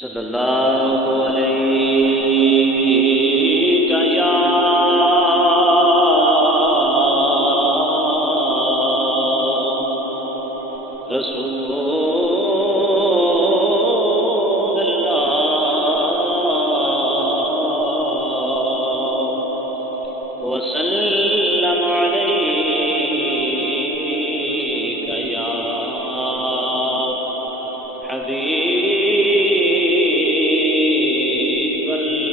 صلی اللہ علیہ یا رسول اللہ وسلم علیک یا حبیب اللہ۔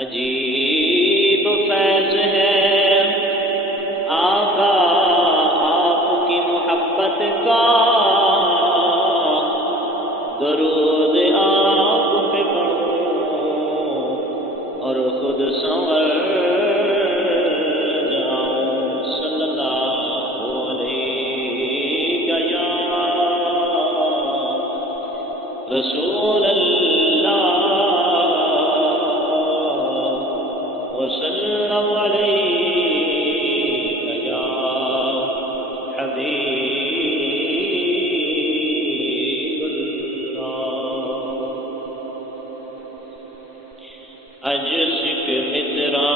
عجیب فیض ہے آقا آپ کی محبت کا، درود آپ پہ پڑھوں اور خود سنور جاؤں۔ صلی اللہ علیہ یا رسول اللہ وسلم علیک یا حبیب اللہ۔ عجزک مترانی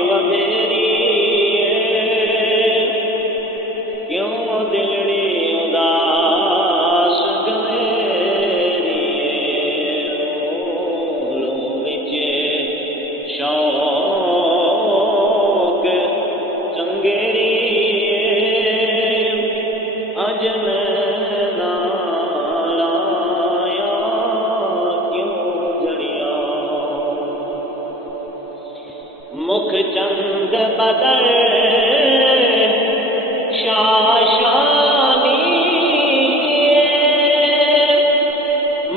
و میری کیوں دلڑی اداس گمیری شوق چنگیری اج نالایا کیوں جڑیا، مکھ چند بدر شاشانی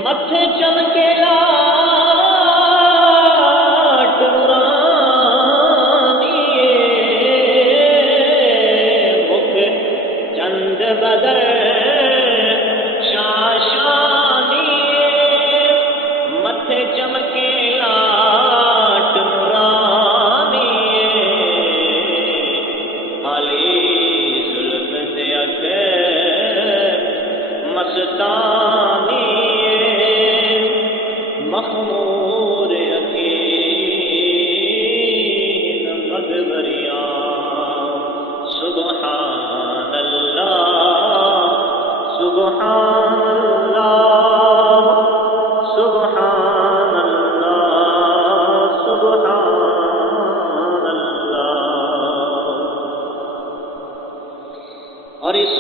متھ چمکے بدر شاشانی متھے چمکے لاٹ نورانی، علی زلف تے اکھے مستانی مخمور یقین مدبریاں۔ سبحان سبحان اللہ سبحان اللہ سبحان اللہ۔ اور اس